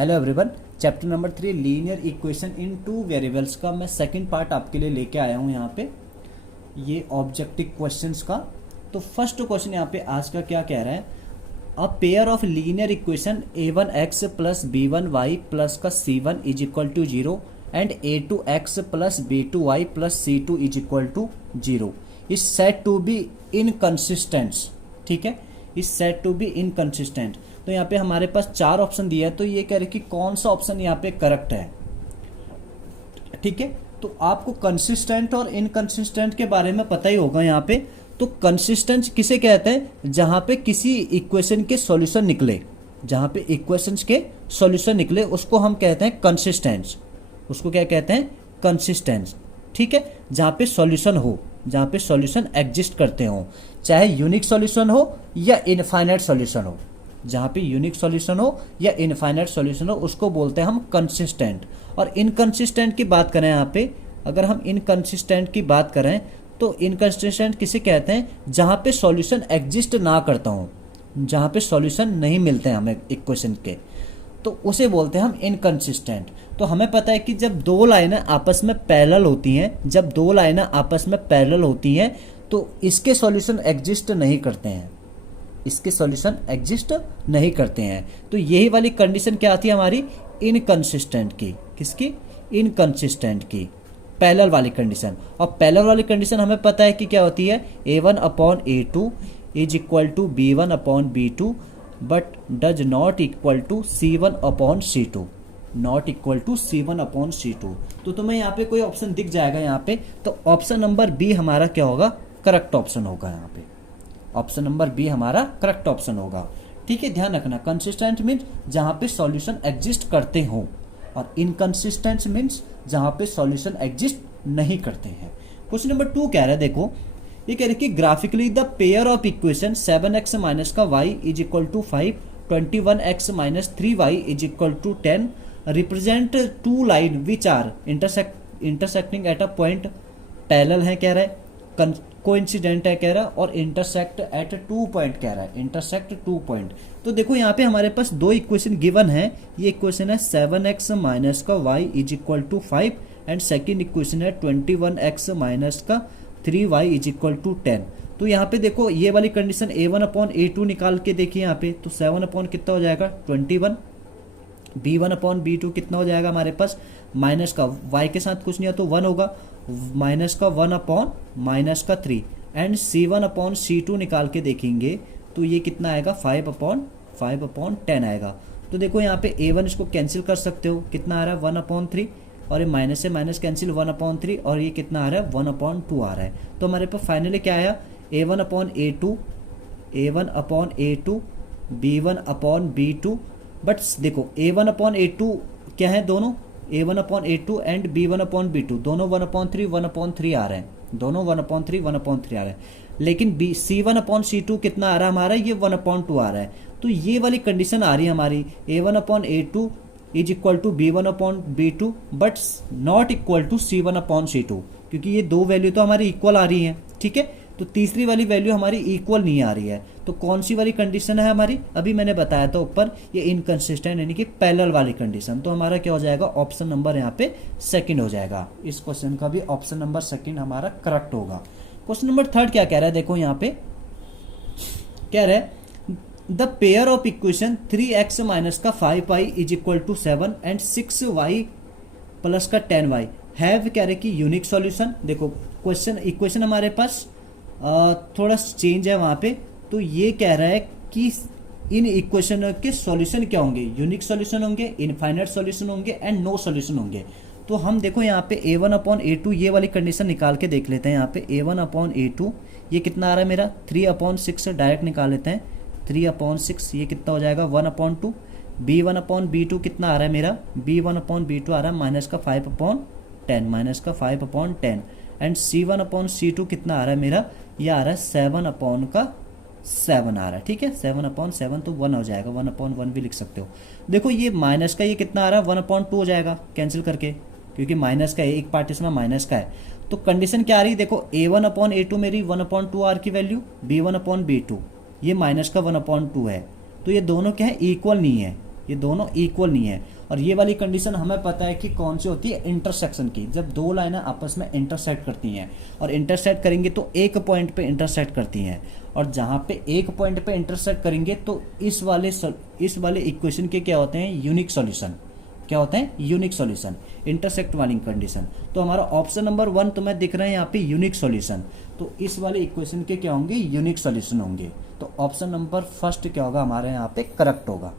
Hello everyone, chapter number 3 linear equation in two variables का मैं second part आपके लिए लेके आया हूँ यहाँ पे, ये ऑब्जेक्टिव क्वेश्चंस का। तो फर्स्ट क्वेश्चन यहाँ पे आज का क्या कह रहा है, a pair of linear equation a1x plus b1y plus का c1 is equal to 0 and a2x plus b2y plus c2 is equal to 0 is said to be inconsistent. ठीक है, is said to be inconsistent. तो यहाँ पे हमारे पास चार option दिया है, तो ये कह रहे कि कौन सा ऑप्शन यहाँ पे करेक्ट है। ठीक है, तो आपको कंसिस्टेंट और इनकंसिस्टेंट के बारे में पता ही होगा यहाँ पे। तो कंसिस्टेंट किसे कहते हैं, जहां पे किसी इक्वेशन के सॉल्यूशन निकले, जहां पे इक्वेशंस के सॉल्यूशन निकले उसको हम कहते हैं कंसिस्टेंस। उसको क्या कहते हैं, कंसिस्टेंस। ठीक है, जहां पे सॉल्यूशन हो, जहां पे सॉल्यूशन एग्जिस्ट करते हो, चाहे यूनिक सॉल्यूशन हो या इनफाइनाइट सॉल्यूशन हो, जहां पे यूनिक सॉल्यूशन हो या इनफाइनाइट सॉल्यूशन हो उसको बोलते हैं हम कंसिस्टेंट। और इनकंसिस्टेंट की बात करें यहाँ पे, अगर हम इनकंसिस्टेंट की बात करें तो इनकंसिस्टेंट किसे कहते हैं, जहां पे सॉल्यूशन एग्जिस्ट ना करता हो, जहां पे सॉल्यूशन नहीं मिलते हैं हमें इक्वेशन के, तो उसे बोलते हैं हम इनकंसिस्टेंट। तो हमें पता है कि जब दो लाइनें आपस में पैरेलल होती हैं, जब दो लाइनें आपस में पैरेलल होती हैं तो इसके सॉल्यूशन एग्जिस्ट नहीं करते हैं, इसके सॉल्यूशन एग्जिस्ट नहीं करते हैं। तो यही वाली कंडीशन क्या आती है हमारी, इनकंसिस्टेंट की। किसकी, इनकंसिस्टेंट की, पैरेलल वाली कंडीशन। और पैरेलल वाली कंडीशन हमें पता है कि क्या होती है, a1/a2 is equal to b1/b2 but does not equal to c1/c2, not equal to c1/c2। तो तुम्हें यहाँ पे कोई ऑप्शन दिख जाएगा यहाँ पे, तो ऑप्शन नंबर बी हमारा क्या होगा, करेक्ट ऑप्शन होगा। यहाँ पे ऑप्शन नंबर बी हमारा करेक्ट ऑप्शन होगा। ठीक है, ध्यान रखना, कंसिस्टेंट मीन्स जहां पे सॉल्यूशन एग्जिस्ट करते हो, और इनकंसिस्टेंट मीन्स जहां पे सॉल्यूशन एग्जिस्ट नहीं करते हैं। क्वेश्चन नंबर 2 कह रहा है, देखो ये कह रहे कि graphically the pair of equation 7x minus का y is equal to 5, 21x minus 3y is equal to 10 represent two line which are intersecting at a point, parallel है कह रहा है, कोइंसिडेंट है कह रहा है, और इंटरसेक्ट एट 2 पॉइंट कह रहा है, इंटरसेक्ट 2 पॉइंट। तो देखो यहाँ पे हमारे पास दो इक्वेशन गिवन है। ये इक्वेशन है 7x माइनस का y is equal to 5 and second equation है 21x माइनस का 3y इज इक्वल टू 10। तो यहाँ पे देखो ये वाली कंडीशन a1/a2 निकाल के देखिए यहाँ पे, तो 7 कितना हो जाएगा 21, b1/b2 कितना हो जाएगा हमारे पास, माइनस का y के साथ कुछ नहीं है तो 1 होगा, माइनस का 1/माइनस का 3 एंड c1/c2 निकाल के देखेंगे तो ये कितना आएगा 5/10 आएगा। तो देखो यहाँ पे a1 इसको कैंसिल कर सकते हो, कितना आ रहा है 1/3, और ये माइनस से माइनस कैंसिल 1/3, और ये कितना आ रहा है 1/2 आ रहा है। तो हमारे पास फाइनली क्या आया, a1/a2 b1/b2। बट देखो a1/a2 क्या है, दोनों a1/a2 एंड b1/b2 दोनों 1/3 आ रहे हैं, दोनों 1/3 आ रहे हैं, लेकिन c1/c2 कितना आ रहा है हमारा, ये 1/2 आ रहा है। तो ये वाली कंडीशन आ रही है हमारी, a1/a2 is equal to b1/b2 but not equal to c1/c2, क्योंकि ये दो वैल्यू तो हमारी इक्वल आ रही है। ठीक है, तो तीसरी वाली वैल्यू हमारी इक्वल नहीं आ रही है। तो कौन सी वाली कंडीशन है हमारी, अभी मैंने बताया था ऊपर, ये इनकंसिस्टेंट यानी कि पैरेलल वाली कंडीशन। तो हमारा क्या हो जाएगा, ऑप्शन नंबर यहाँ पे सेकंड हो जाएगा। इस क्वेश्चन का भी ऑप्शन नंबर सेकंड हमारा करेक्ट होगा। क्वेश्चन नंबर 3 क्या कह रहा है, देखो यहाँ पे कह रहा है the pair of equation 3x minus का 5y is equal to 7 and 6y plus का 10y हैव कह रहे कि यूनिक सॉल्यूशन। देखो क्वेश्चन इक्वेशन हमारे पास थोड़ा चेंज है वहाँ पे। तो ये कह रहा है कि इन इक्वेशन के सॉल्यूशन क्या होंगे, यूनिक सॉल्यूशन होंगे, इनफाइनाइट सॉल्यूशन होंगे एंड नो सॉल्यूशन होंगे। तो हम देखो यहाँ पे a1/a2 ये वाली कंडीशन निकाल के देख लेते हैं। यहाँ पे a1/a2 ये कितना आ रहा है मेरा 3/6, डायरेक्ट निकाल लेते हैं, 3/6 ये कितना हो जाएगा 1/2। b1/b2 कितना आ रहा है मेरा, b1/b2 आ रहा है माइनस का 5/10, माइनस का 5/10 एंड c1/c2 कितना आ रहा है मेरा, ये आ रहा है 7/7 आ रहा है। ठीक है, 7/7 तो 1 हो जाएगा, 1/1 भी लिख सकते हो। देखो ये माइनस का ये कितना आ रहा है 1/2 हो जाएगा कैंसिल करके, क्योंकि माइनस का है, एक पार्ट इसमें माइनस का है। तो कंडीशन क्या आ रही है, देखो a1/a2 मेरी 1/2 आर की वैल्यू, b1/b2 ये माइनस का 1/2 है। तो ये दोनों क्या है, इक्वल नहीं है, ये दोनों इक्वल नहीं है। और ये वाली कंडीशन हमें पता है कि कौन सी होती है, इंटरसेक्शन की, जब दो लाइनें आपस में इंटरसेक्ट करती हैं और इंटरसेक्ट करेंगे तो एक पॉइंट पे इंटरसेक्ट करती हैं, और जहाँ पे एक पॉइंट पे इंटरसेक्ट करेंगे तो इस वाले इक्वेशन के क्या होते हैं, यूनिक सॉल्यूशन। क्या होते हैं, यूनिक सॉल्यूशन, इंटरसेक्ट वाली कंडीशन। तो हमारा ऑप्शन नंबर 1 तुम्हें दिख रहा है यहाँ पे यूनिक सॉल्यूशन, तो इस वाले इक्वेशन के क्या होंगे, यूनिक सॉल्यूशन होंगे। तो ऑप्शन नंबर फर्स्ट क्या होगा हमारे यहाँ पे, करेक्ट होगा।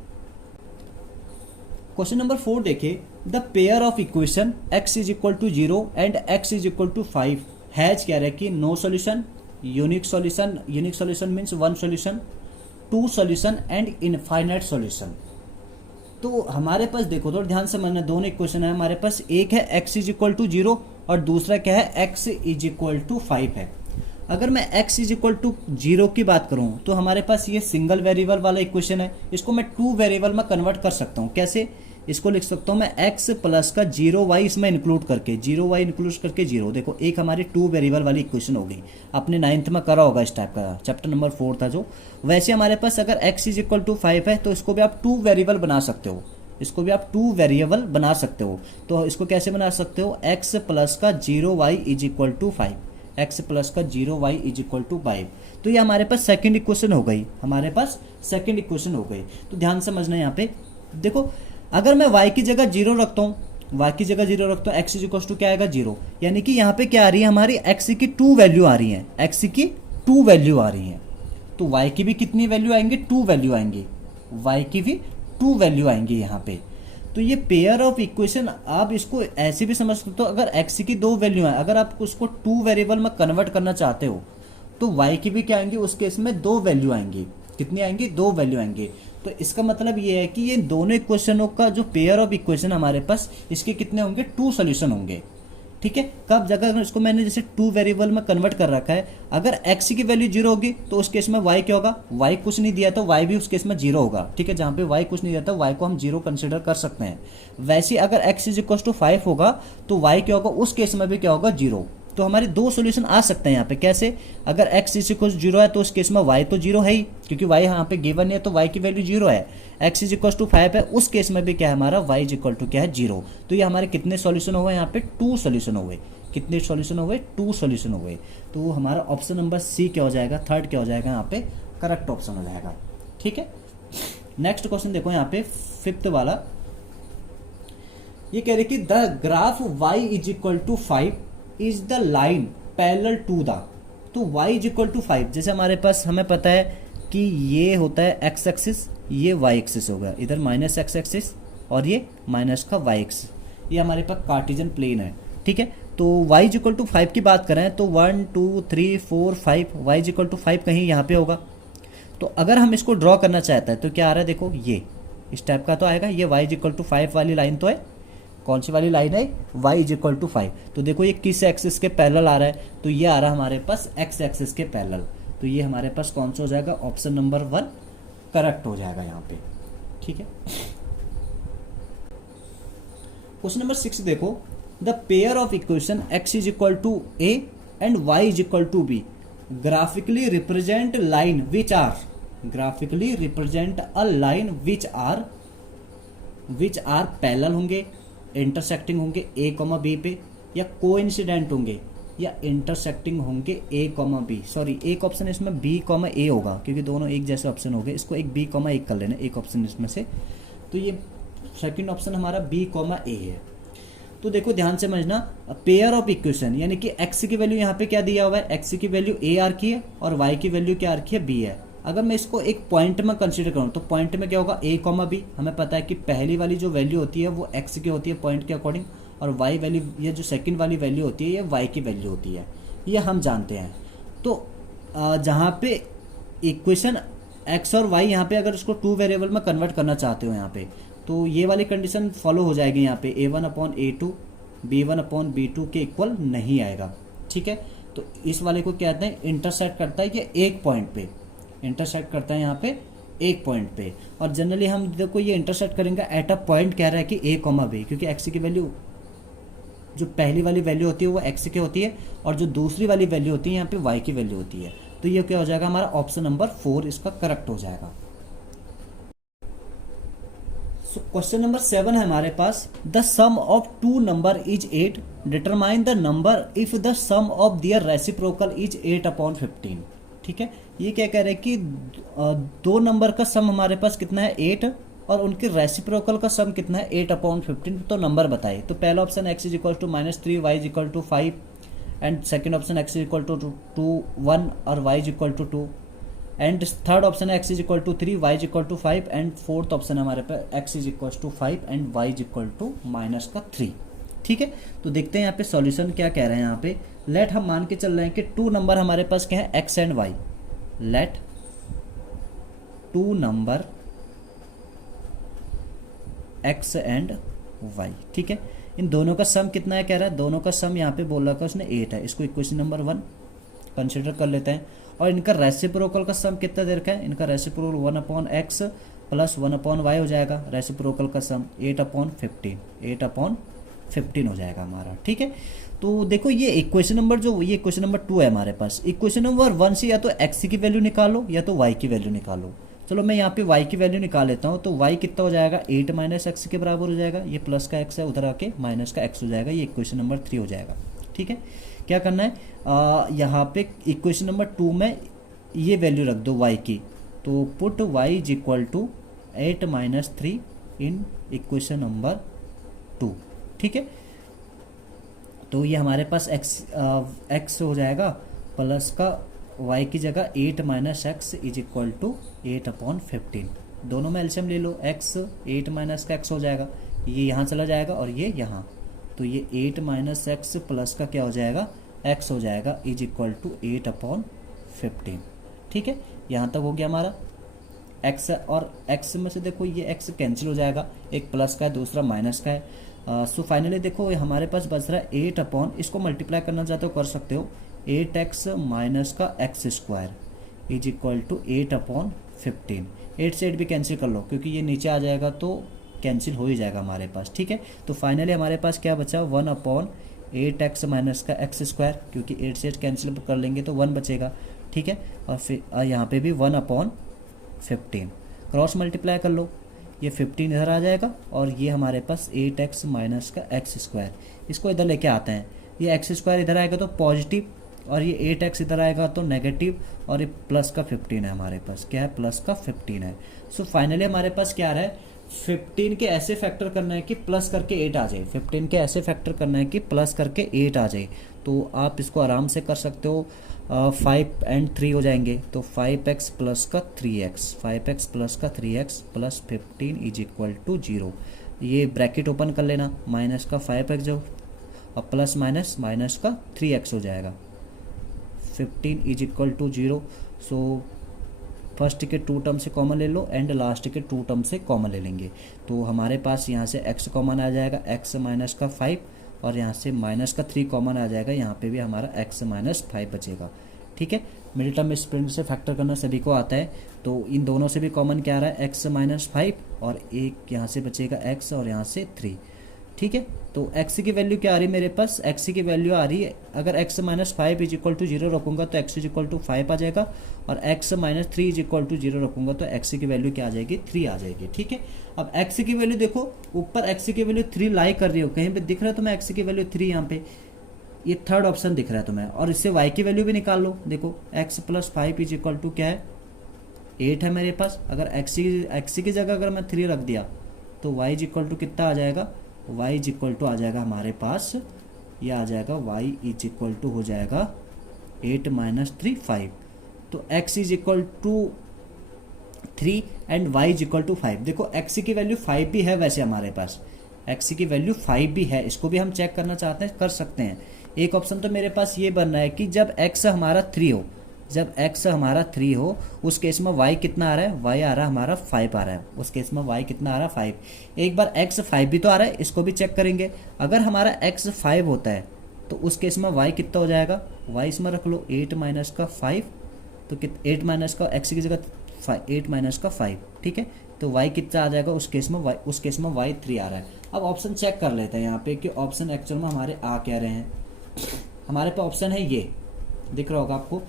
क्वेश्चन नंबर 4 देखिए, the pair of equation x is equal to 0 and x is equal to 5 has कह रहा है कि no solution, unique solution, unique solution means one solution, two solution and infinite solution. तो हमारे पास देखो थोड़ा ध्यान से समझना, दोनों इक्वेशन है हमारे पास, एक है x इज इक्वल टू 0 और दूसरा क्या है, x इज इक्वल टू 5 है। अगर मैं x इज इक्वल टू 0 की बात करूं तो हमारे पास ये सिंगल वेरिएबल वाला इक्वेशन है, इसको मैं 2 वेरिएबल में कन्वर्ट कर सकता हूं। कैसे, इसको लिख सकता हूं मैं x प्लस का 0y इसमें इंक्लूड करके, 0y इंक्लूड करके 0। देखो एक हमारी 2 वेरिएबल वाली इक्वेशन हो गई, आपने 9th में करा होगा इस टाइप का, चैप्टर नंबर 4 था जो। वैसे हमारे पास अगर x इज इक्वल टू 5 है तो इसको भी आप 2 वेरिएबल बना सकते हो, इसको भी आप 2 वेरिएबल बना सकते हो। तो इसको कैसे बना सकते हो, x प्लस का 0y is equal to 5, x plus का 0y इज इक्वल टू 5। तो ये हमारे पास सेकंड इक्वेशन हो गई, हमारे पास सेकंड इक्वेशन हो गई। तो ध्यान समझना यहाँ पे, देखो अगर मैं y की जगह 0 रखता हूँ, y की जगह 0 रखता हूँ, x इज इक्वल टू क्या आएगा 0, यानी कि यहाँ पे क्या आ रही है हमारी, x की 2 वैल्यू आ रही है, x की 2 वैल्यू आ रही है। तो y की भी कितनी वैल्यू आएंगी, 2 वैल्यू आएंगी, y की भी 2 वैल्यू आएंगी यहाँ पे। तो ये पेयर ऑफ इक्वेशन आप इसको ऐसे भी समझ सकते हो, अगर x की 2 वैल्यू है, अगर आप उसको 2 वेरिएबल में कन्वर्ट करना चाहते हो तो y की भी क्या आएंगी, उस केस में 2 वैल्यू आएंगी। कितनी आएंगी, 2 वैल्यू आएंगी। तो इसका मतलब ये है कि ये दोनों इक्वेशनों का जो पेयर ऑफ इक्वेशन हमारे पास, इसके कितने होंगे, 2 सोल्यूशन होंगे। ठीक है, कब जगह इसको मैंने जैसे 2 वेरिएबल में कन्वर्ट कर रखा है, अगर x की वैल्यू 0 होगी तो उस केस में y क्या होगा, y कुछ नहीं दिया तो y भी उस केस में 0 होगा। ठीक है, जहाँ पे y कुछ नहीं दिया तो y को हम 0 कंसिडर कर सकते हैं। वैसे अगर x इज इक्वल टू 5 होगा तो y क्या होगा, उस केस में भी क्या होगा, 0। तो हमारे 2 सोल्यूशन आ सकते हैं यहाँ पे। कैसे, अगर x इज इक्वल 0 है तो उस केस में y तो 0 है ही, क्योंकि y यहाँ पे गिवन है तो y की वैल्यू 0 है। x इज इक्वल टू 5 है, उस केस में भी क्या है हमारा, y इज इक्वल टू क्या है, 0। तो ये हमारे कितने सॉल्यूशन हो गए यहाँ पे, 2 सॉल्यूशन हो गए। कितने सॉल्यूशन हो गए, 2 सॉल्यूशन हो गए। तो हमारा ऑप्शन नंबर सी क्या हो जाएगा, थर्ड क्या हो जाएगा यहाँ पे, करेक्ट ऑप्शन हो जाएगा। ठीक है, नेक्स्ट क्वेश्चन देखो यहाँ पे 5th वाला, ये कह रहे कि the graph y is equal to 5 is the line parallel to the. तो y इज इक्वल टू 5, जैसे हमारे पास हमें पता है कि ये होता है x एक्सिस, ये y एक्सिस होगा, इधर माइनस x एक्सिस और ये माइनस का y एक्सिस, ये हमारे पास कार्टेशियन प्लेन है। ठीक है, तो y इज इक्वल टू 5 की बात करें तो 1 2 3 4 5, y इज इक्वल टू 5 कहीं यहाँ पे होगा। तो अगर हम इसको ड्रॉ करना चाहते हैं तो क्या आ रहा है, देखो ये इस टाइप का तो आएगा, ये y इज इक्वल टू 5 वाली लाइन तो है, कौन सी वाली लाइन है, y इज इक्वल टू 5। तो देखो ये किस एक्सिस के पैरेलल आ रहा है, तो ये आ रहा है हमारे पास x एक्सिस के पैरेलल। तो ये हमारे पास कौन सा हो जाएगा, ऑप्शन नंबर 1 करेक्ट हो जाएगा यहाँ पे। ठीक है, क्वेश्चन नंबर 6 देखो, the pair of equation x is equal to a and y is equal to b graphically represent line which are, graphically represent a line which are parallel होंगे, intersecting होंगे a, b पे, या coincident होंगे या intersecting होंगे a, b। Sorry, एक option इसमें b, a होगा, क्योंकि दोनों एक जैसे ऑप्शन हो गए, इसको एक b, एक कर लेना, एक ऑप्शन इसमें से। तो ये सेकंड ऑप्शन हमारा b, a है। तो देखो ध्यान से समझना, पेयर ऑफ इक्वेशन यानी कि x की वैल्यू यहाँ पे क्या दिया हुआ है, x की वैल्यू a आ रखी है और y की वैल्यू क्या आ रखी है, b है। अगर मैं इसको एक पॉइंट में कंसीडर करूँ तो पॉइंट में क्या होगा, a, b। हमें पता है कि पहली वाली जो वैल्यू होती है वो x की होती है पॉइंट के अकॉर्डिंग, और y वैल्यू, ये जो सेकंड वाली वैल्यू होती है ये y की वैल्यू होती है, ये हम जानते हैं। तो जहाँ पे इक्वेशन x और y यहाँ पे अगर इसको 2 वेरिएबल में कन्वर्ट करना चाहते हो यहाँ पे, तो ये वाली कंडीशन फॉलो हो जाएगी यहाँ पे, a1/a2 b1/b2 के इक्वल नहीं आएगा। ठीक है, तो इस वाले को क्या कहते हैं, इंटरसेक्ट करता है ये एक पॉइंट पे, इंटरसेक्ट करता है यहाँ पे एक पॉइंट पे। और जनरली हम देखो ये इंटरसेक्ट करेंगे एट अ पॉइंट, कह रहा है कि a, b, क्योंकि x की वैल्यू, जो पहली वाली वैल्यू होती है वो x की होती है और जो दूसरी वाली वैल्यू होती है यहाँ पे y की वैल्यू होती है। तो ये क्या हो जाएगा हमारा ऑप्शन नंबर 4 इसका करेक्ट हो जाएगा। सो क्वेश्चन नंबर 7 है हमारे पास, the sum of two number is 8, determine the number if the sum of their reciprocal is 8/15। ठीक है, ये क्या कह रहे हैं कि दो नंबर का सम हमारे पास कितना है 8 और उनके रेसिप्रोकल का सम कितना है 8/15। तो नंबर बताइए। तो पहला option x is equal to -3, y is equal to 5 and second option x is equal to 1 और y is equal to 2 and third option है x is equal to 3, y is equal to 5 and fourth option है हमारे पास x is equal to 5 and y is equal to -3। ठीक है, तो देखते हैं यहाँ पे सॉल्यूशन क्या कह रहे हैं। यहाँ पे लेट हम मान के चल रहे हैं कि टू नंबर हमारे पास क्या है x and y। Let two number x and y। ठीक है, इन दोनों का सम कितना है कह रहा है, दोनों का सम यहाँ पे बोल रखा है उसने 8 है। इसको इक्वेशन नंबर 1 कंसिडर कर लेते हैं। और इनका रेसिप्रोकल का सम कितना दे रखा है, इनका रेसिप्रोकल 1/x प्लस 1/y हो जाएगा। रेसिप्रोकल का सम 8/15 हो जाएगा हमारा। ठीक है, तो देखो ये इक्वेशन नंबर ये इक्वेशन नंबर 2 है हमारे पास। इक्वेशन नंबर 1 से या तो x की वैल्यू निकालो या तो y की वैल्यू निकालो। चलो मैं यहाँ पे y की वैल्यू निकाल लेता हूँ। तो y कितना हो जाएगा 8 - x के बराबर हो जाएगा। ये प्लस का x है, उधर आके माइनस का x हो जाएगा। ये इक्वेशन नंबर 3 हो जाएगा। ठीक है, क्या करना है, यहाँ पे इक्वेशन नंबर 2 में ये वैल्यू रख दो y की। तो put y is equal to 8 - 3 in equation number 2। ठीक है, तो ये हमारे पास x हो जाएगा प्लस का y की जगह 8 - x इज इक्वल टू 8/15। दोनों में एलसीएम ले लो, x 8 - का x हो जाएगा, ये यहाँ चला जाएगा और ये यहाँ। तो ये 8 - x प्लस का क्या हो जाएगा x हो जाएगा इज इक्वल टू 8/15। ठीक है, यहाँ तक हो गया हमारा x। और x में से देखो ये x कैंसिल हो जाएगा, एक प्लस का है दूसरा माइनस का है। सो फाइनली देखो हमारे पास बच रहा है 8 इसको मल्टीप्लाई करना चाहते हो कर सकते हो, 8x माइनस का x² इज इक्वल टू 8/15। 8 से 8 भी कैंसिल कर लो क्योंकि ये नीचे आ जाएगा तो कैंसिल हो ही जाएगा हमारे पास। ठीक है, तो फाइनली हमारे पास क्या बचा 1/8x माइनस का x², क्योंकि 8 से 8 कैंसिल कर लेंगे तो 1 बचेगा। ठीक है, और फिर यहाँ पे भी 1/15 क्रॉस मल्टीप्लाई कर लो, ये 15 इधर आ जाएगा और ये हमारे पास 8x माइनस का x²। इसको इधर लेके आते हैं, ये x² इधर आएगा तो पॉजिटिव और ये 8x इधर आएगा तो नेगेटिव और ये प्लस का 15 है हमारे पास। क्या है, प्लस का 15 है। सो फाइनली हमारे पास क्या आ रहा है 15 के ऐसे फैक्टर करना है कि प्लस करके 8 आ जाए। 15 के ऐसे फैक्टर करना है कि प्लस करके 8 आ जाए। तो आप इसको आराम से कर सकते हो, 5 and 3 हो जाएंगे तो 5x प्लस का 3x, 5x प्लस का 3x plus 15 is equal to 0। ये ब्रैकेट ओपन कर लेना, माइनस का 5x जो और प्लस माइनस माइनस का 3x हो जाएगा। 15 is equal to 0। So first के 2 टर्म से कॉमन ले लो एंड लास्ट के 2 टर्म से कॉमन ले लेंगे। तो हमारे पास यहाँ से x कॉमन आ जाएगा, x माइनस का 5 और यहाँ से माइनस का 3 कॉमन आ जाएगा। यहाँ पे भी हमारा x माइनस 5 बचेगा। ठीक है, मिडिल टर्म स्प्रिंग से फैक्टर करना सभी को आता है। तो इन दोनों से भी कॉमन क्या आ रहा है x माइनस 5 और एक यहाँ से बचेगा x और यहाँ से 3। ठीक है, तो x की वैल्यू क्या आ रही है मेरे पास, x की वैल्यू आ रही है अगर x minus 5 is equal to 0 रखूँगा तो x इज इक्वल टू 5 आ जाएगा और x minus 3 is equal to 0 रखूँगा तो x की वैल्यू क्या आ जाएगी 3 आ जाएगी। ठीक है, अब x की वैल्यू देखो ऊपर x की वैल्यू 3 लाई कर रही हो, कहीं पे दिख रहा है तुम्हें x की वैल्यू 3, यहाँ पे ये थर्ड ऑप्शन दिख रहा है तुम्हें। और इससे y की वैल्यू भी निकाल लो, देखो x plus 5 is equal to क्या है 8 है मेरे पास। अगर x की जगह अगर मैं 3 रख दिया तो y इज इक्वल टू कितना आ जाएगा, y इज इक्वल टू आ जाएगा हमारे पास, ये आ जाएगा y इज इक्वल टू हो जाएगा 8 माइनस 3 5। तो x is equal to 3 and y is equal to 5। देखो x की वैल्यू 5 भी है वैसे हमारे पास, x की वैल्यू 5 भी है, इसको भी हम चेक करना चाहते हैं कर सकते हैं। एक ऑप्शन तो मेरे पास ये बनना है कि जब x हमारा 3 हो, जब x हमारा 3 हो उस केस में y कितना आ रहा है, y आ रहा है हमारा 5 आ रहा है, उस केस में y कितना आ रहा है 5। एक बार x 5 भी तो आ रहा है, इसको भी चेक करेंगे। अगर हमारा x 5 होता है तो उस केस में y कितना हो जाएगा, y इसमें रख लो 8 माइनस का 5, तो 8 माइनस का x की जगह 8 माइनस का 5। ठीक है, तो y कितना आ जाएगा उस केस में y 3 आ रहा है। अब ऑप्शन चेक कर लेते हैं यहाँ पे कि ऑप्शन एक्चुअल में हमारे आ क्या रहे हैं। हमारे पे ऑप्शन है ये दिख रहा होगा आपको,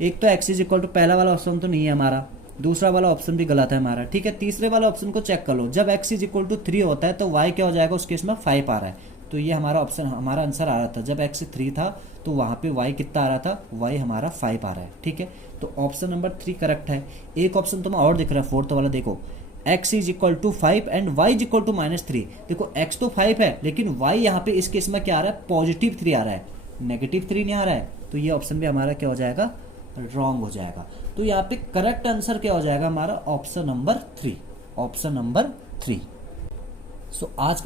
एक तो x इज इक्वल टू पहला वाला ऑप्शन तो नहीं है हमारा, दूसरा वाला ऑप्शन भी गलत है हमारा, ठीक है। तीसरे वाला ऑप्शन को चेक कर लो, जब x इज इक्वल टू 3 होता है तो y क्या हो जाएगा, उस केस में 5 आ रहा है, तो ये हमारा ऑप्शन, हमारा आंसर आ रहा था जब x 3 था तो वहाँ पे y कितना आ रहा था, y हमारा 5 आ रहा है, ठीक है। तो ऑप्शन नंबर 3 करेक्ट है। एक ऑप्शन तुम्हें और दिख रहा है फोर्थ वाला, देखो x is equal to 5 and y is equal to -3। देखो x तो 5 है लेकिन y यहाँ पे इस केस में क्या आ रहा है, पॉजिटिव 3 आ रहा है, नेगेटिव 3 नहीं आ रहा है, तो ये ऑप्शन भी हमारा क्या हो जाएगा, रॉन्ग हो जाएगा। तो यहाँ पे करेक्ट आंसर क्या हो जाएगा हमारा, ऑप्शन नंबर 3, ऑप्शन नंबर 3। सो आज